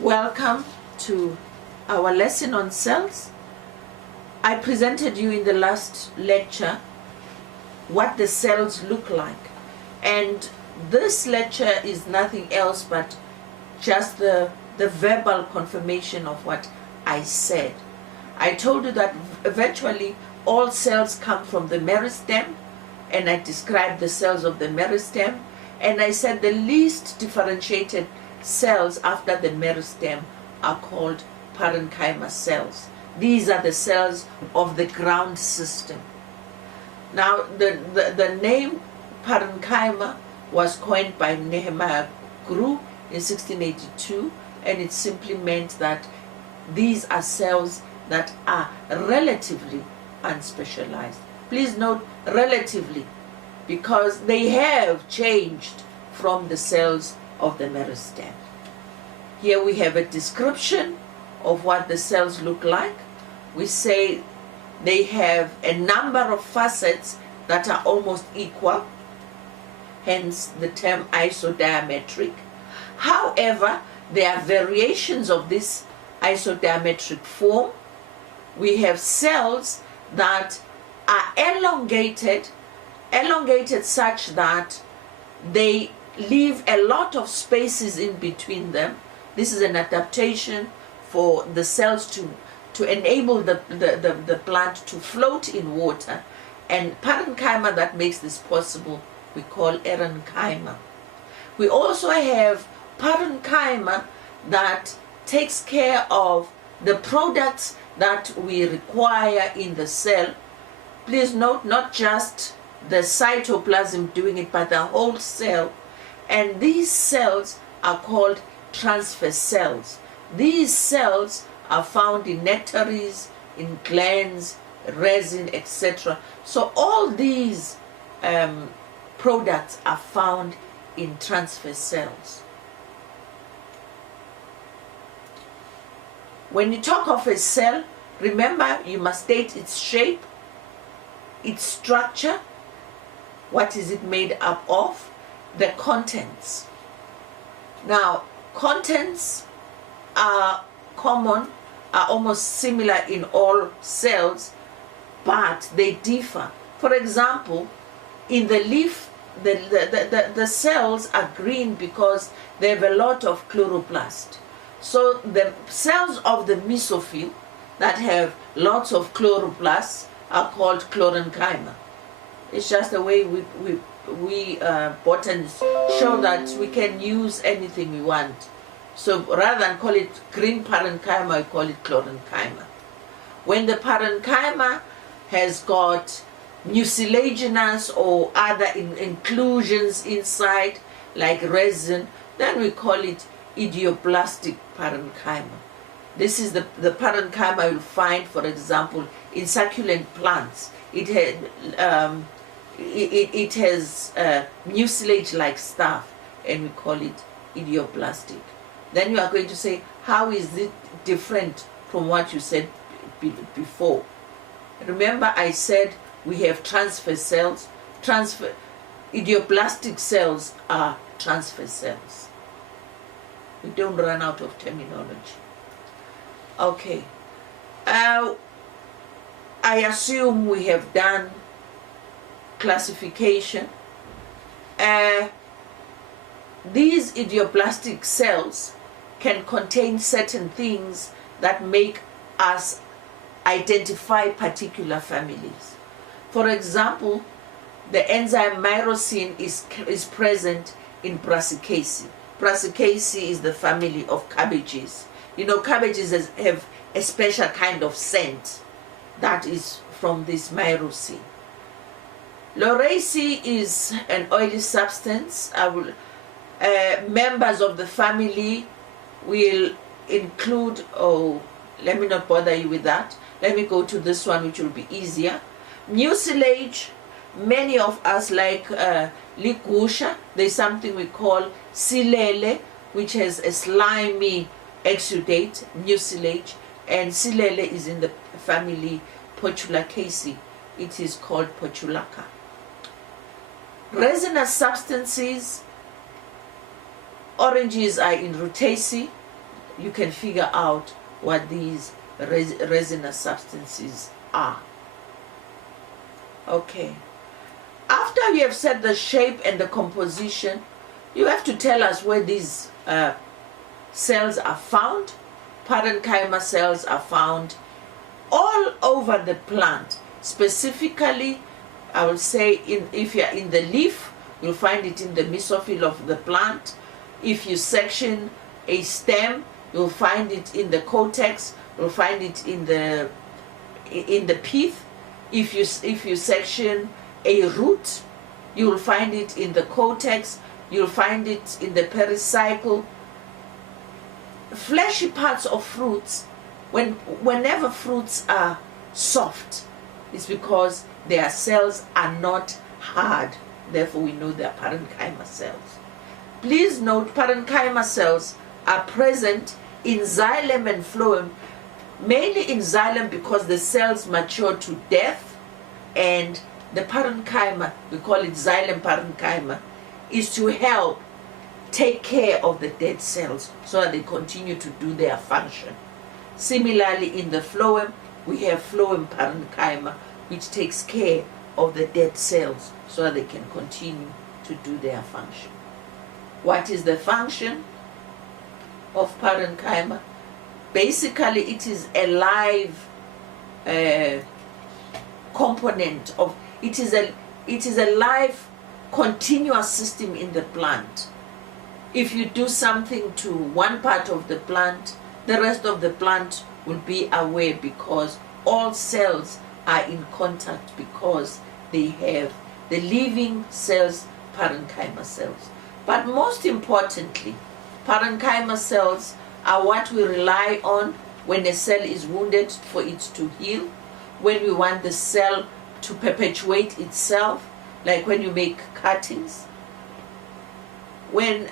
Welcome to our lesson on cells. I presented you in the last lecture what the cells look like, and this lecture is nothing else but just the verbal confirmation of what I said. I told you that virtually all cells come from the meristem, and I described the cells of the meristem, and I said the least differentiated cells after the meristem are called parenchyma cells. These are the cells of the ground system. Now, the name parenchyma was coined by Nehemiah Gru in 1682, and it simply meant that these are cells that are relatively unspecialized. Please note relatively, because they have changed from the cells of the meristem. Here we have a description of what the cells look like. We say they have a number of facets that are almost equal, hence the term isodiametric. However, there are variations of this isodiametric form. We have cells that are elongated such that they leave a lot of spaces in between them. This is an adaptation for the cells to enable the plant to float in water, and parenchyma that makes this possible we call erenchyma. We also have parenchyma that takes care of the products that we require in the cell. Please note, not just the cytoplasm doing it, but the whole cell. And these cells are called transfer cells. These cells are found in nectaries, in glands, resin, etc. So all these products are found in transfer cells. When you talk of a cell, remember you must state its shape, its structure, what is it made up of, the contents. Now, contents are common, are almost similar in all cells, but they differ. For example, in the leaf, the cells are green because they have a lot of chloroplast. So the cells of the mesophyll that have lots of chloroplasts are called chlorenchyma. It's just the way we botanists show that we can use anything we want. So rather than call it green parenchyma, we call it chlorenchyma. When the parenchyma has got mucilaginous or other inclusions inside, like resin, then we call it idioplastic parenchyma. This is the parenchyma you'll find, for example, in succulent plants. It has mucilage-like stuff, and we call it idioplastic. Then you are going to say, how is it different from what you said before? Remember, I said we have transfer cells. Idioplastic cells are transfer cells. We don't run out of terminology. Okay. I assume we have done classification. These idioplastic cells can contain certain things that make us identify particular families. For example, the enzyme myrosin is present in Brassicaceae. Brassicaceae is the family of cabbages. You know, cabbages have a special kind of scent that is from this myrosin. Lauraceae is an oily substance. Members of the family will include, let me not bother you with that. Let me go to this one, which will be easier. Mucilage, many of us like ligusha. There's something we call silele, which has a slimy exudate, mucilage, and silele is in the family Portulaceae. It is called Portulaca. Resinous substances, oranges are in Rutaceae, you can figure out what these resinous substances are. Okay. After we have set the shape and the composition, you have to tell us where these cells are found. Parenchyma cells are found all over the plant. Specifically, I will say if you're in the leaf, you'll find it in the mesophyll of the plant. If you section a stem, you'll find it in the cortex. You'll find it in the pith. If you section a root, you'll find it in the cortex. You'll find it in the pericycle. Fleshy parts of fruits, whenever fruits are soft, it's because their cells are not hard. Therefore, we know they are parenchyma cells. Please note, parenchyma cells are present in xylem and phloem, mainly in xylem because the cells mature to death, and the parenchyma, we call it xylem parenchyma, is to help take care of the dead cells so that they continue to do their function. Similarly, in the phloem, we have phloem parenchyma, which takes care of the dead cells so that they can continue to do their function. What is the function of parenchyma? Basically, it is a live component of, it is a live continuous system in the plant. If you do something to one part of the plant, the rest of the plant will be aware, because all cells are in contact, because they have the living cells, parenchyma cells. But most importantly, parenchyma cells are what we rely on when a cell is wounded for it to heal, when we want the cell to perpetuate itself, like when you make cuttings. When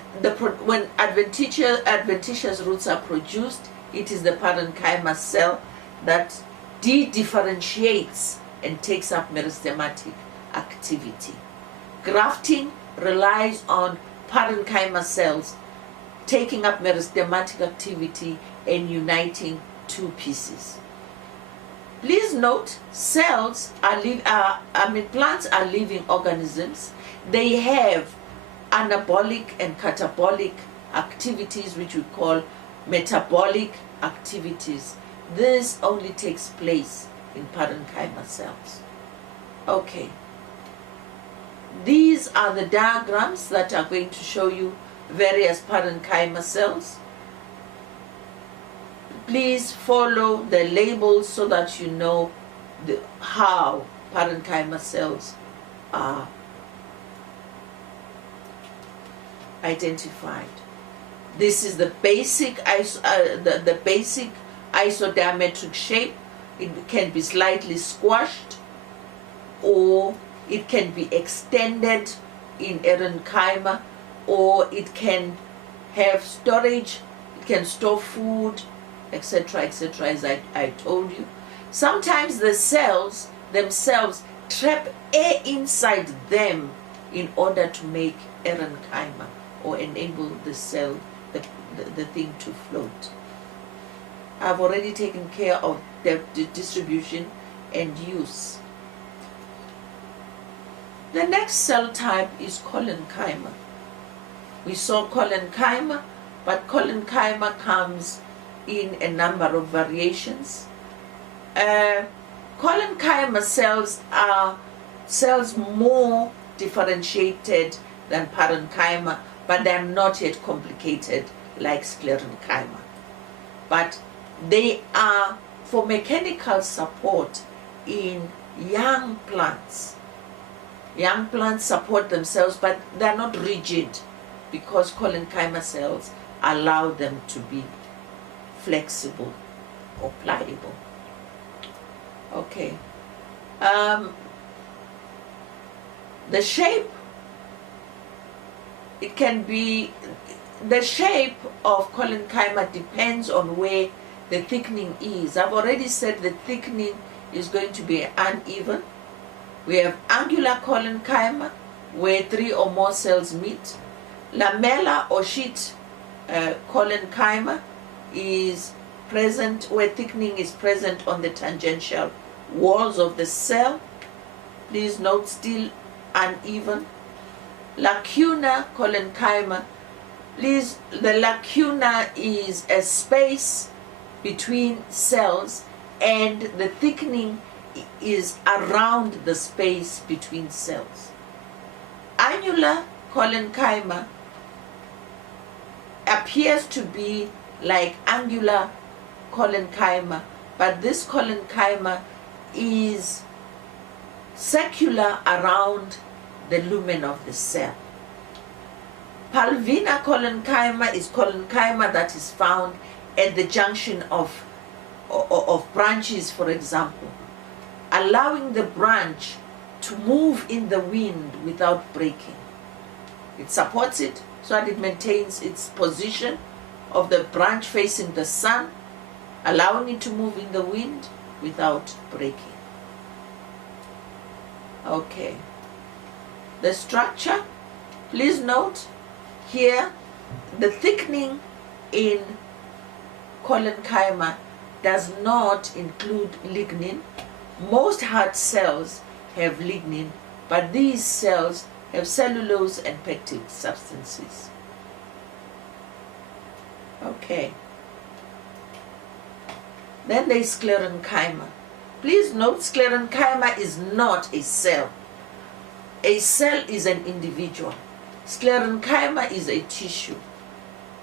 adventitious roots are produced, it is the parenchyma cell that de-differentiates and takes up meristematic activity. Grafting relies on parenchyma cells taking up meristematic activity and uniting two pieces. Please note, plants are living organisms. They have anabolic and catabolic activities, which we call metabolic activities. This only takes place in parenchyma cells. Okay. These are the diagrams that are going to show you various parenchyma cells. Please follow the labels so that you know how parenchyma cells are identified. This is the basic isodiametric shape. It can be slightly squashed, or it can be extended in parenchyma, or it can have storage. It can store food, etc., etc., as I told you. Sometimes the cells themselves trap air inside them in order to make parenchyma, or enable the cell, the thing to float. I've already taken care of the distribution and use. The next cell type is collenchyma. We saw collenchyma, but collenchyma comes in a number of variations. Collenchyma cells are cells more differentiated than parenchyma, but they are not yet complicated like sclerenchyma. But they are for mechanical support in young plants. Young plants support themselves, but they are not rigid, because collenchyma cells allow them to be flexible or pliable. Okay. The shape, the shape of collenchyma depends on where the thickening is. I've already said the thickening is going to be uneven. We have angular collenchyma, where 3 or more cells meet. Lamellar or sheet collenchyma, is present, where thickening is present on the tangential walls of the cell. Please note, still uneven. Lacuna collenchyma. Please, the lacuna is a space between cells, and the thickening is around the space between cells. Annular collenchyma appears to be like angular collenchyma, but this collenchyma is circular around the lumen of the cell. Palvina collenchyma is collenchyma that is found at the junction of branches, for example, allowing the branch to move in the wind without breaking. It supports it so that it maintains its position of the branch facing the sun, allowing it to move in the wind without breaking. Okay. The structure, please note here, the thickening in collenchyma does not include lignin. Most heart cells have lignin, but these cells have cellulose and pectin substances. Okay. Then there is sclerenchyma. Please note, sclerenchyma is not a cell. A cell is an individual. Sclerenchyma is a tissue,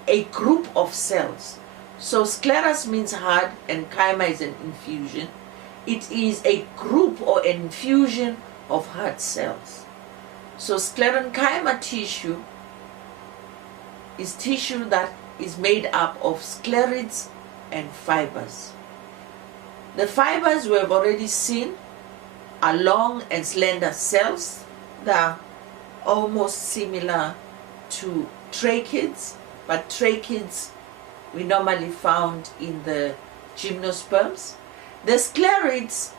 a group of cells. So scleras means hard and chyma is an infusion. It is a group or an infusion of heart cells. So sclerenchyma tissue is tissue that is made up of sclereids and fibers. The fibers we have already seen are long and slender cells that are almost similar to tracheids, but tracheids we normally found in the gymnosperms. The sclereids,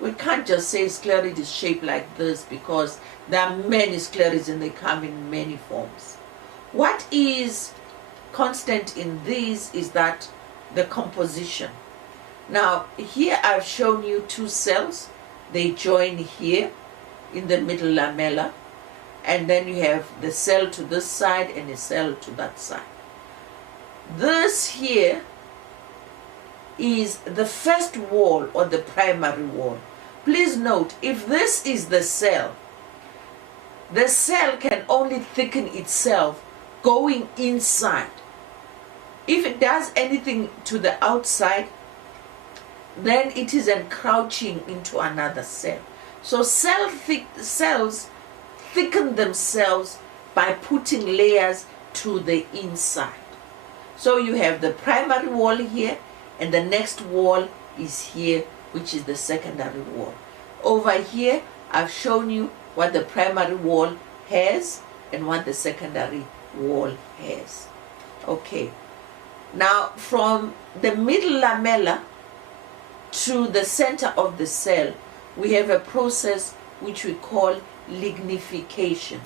we can't just say sclereid is shaped like this because there are many sclereids and they come in many forms. What is constant in these is that the composition. Now here I've shown you two cells. They join here in the middle lamella, and then you have the cell to this side and a cell to that side. This here is the first wall or the primary wall. Please note, if this is the cell can only thicken itself going inside. If it does anything to the outside, then it is encroaching into another cell. So cells thicken themselves by putting layers to the inside. So you have the primary wall here, and the next wall is here, which is the secondary wall. Over here, I've shown you what the primary wall has and what the secondary wall has. Okay. Now, from the middle lamella to the center of the cell, we have a process which we call lignification,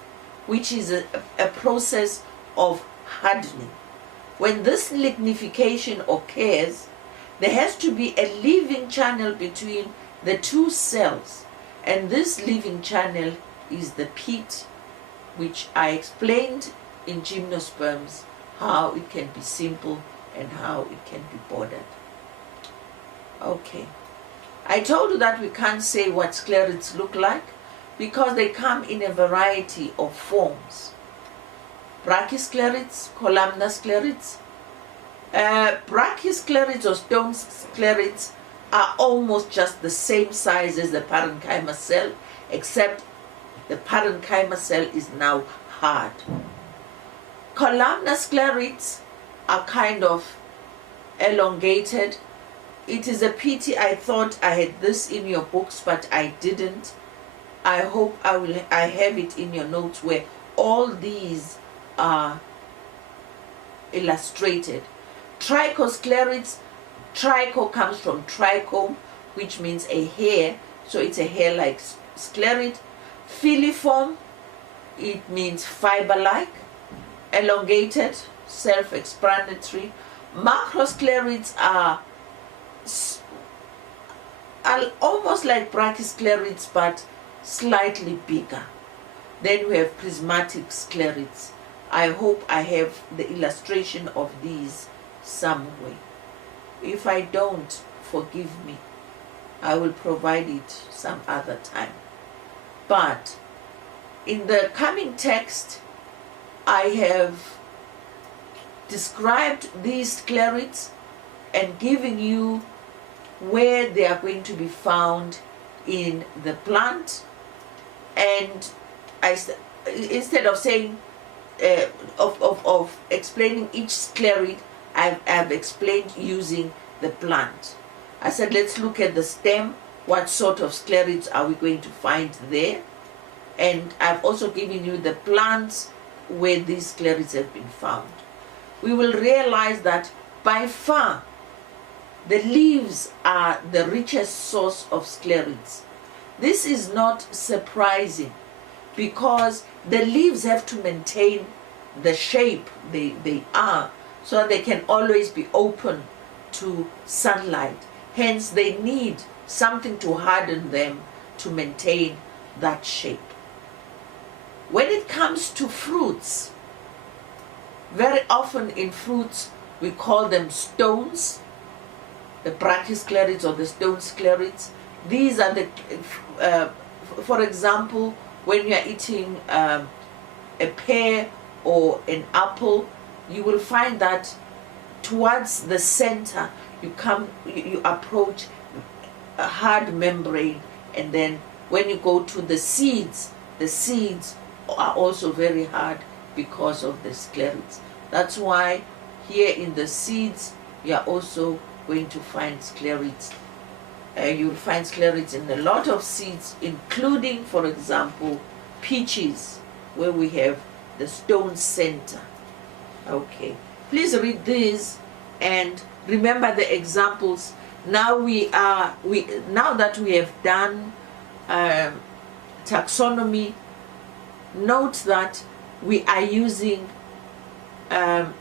which is a process of hardening. When this lignification occurs, there has to be a leaving channel between the two cells, and this leaving channel is the pit, which I explained in gymnosperms how it can be simple and how it can be bordered. Okay. I told you that we can't say what sclereids look like because they come in a variety of forms. Brachysclereids, columnar sclereids. Brachysclereids or stone sclereids are almost just the same size as the parenchyma cell, except the parenchyma cell is now hard. Columnar sclereids are kind of elongated. It is a pity I thought I had this in your books, but I didn't. I hope I have it in your notes where all these are illustrated. Trichosclereids, tricho comes from trichome, which means a hair, so it's a hair-like sclereid. Filiform, it means fiber-like. Elongated, self-explanatory. Macrosclerids are almost like brachysclerids, but slightly bigger. Then we have prismatic sclereids. I hope I have the illustration of these somewhere. If I don't, forgive me. I will provide it some other time. But in the coming text, I have described these sclereids and giving you where they are going to be found in the plant. And instead of saying of explaining each sclereid, I've explained using the plant. I said, let's look at the stem. What sort of sclereids are we going to find there? And I've also given you the plants where these sclereids have been found. We will realize that by far the leaves are the richest source of sclereids. This is not surprising because the leaves have to maintain the shape they are, so that they can always be open to sunlight. Hence, they need something to harden them to maintain that shape. When it comes to fruits, very often in fruits we call them stones, the brachysclerids or the stone sclerids. These are the, for example, when you are eating a pear or an apple, you will find that towards the center you approach a hard membrane, and then when you go to the seeds are also very hard because of the sclerids. That's why here in the seeds you are also going to find sclerids. You'll find sclerids in a lot of seeds, including, for example, peaches, where we have the stone center. Okay, please read these and remember the examples. Now now that we have done taxonomy, note that we are using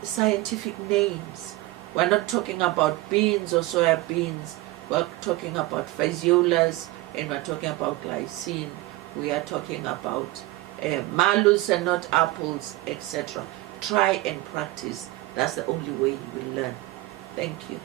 scientific names. We're not talking about beans or soya beans. We're talking about phaseolas, and we're talking about glycine. We are talking about malus and not apples, etc. Try and practice. That's the only way you will learn. Thank you.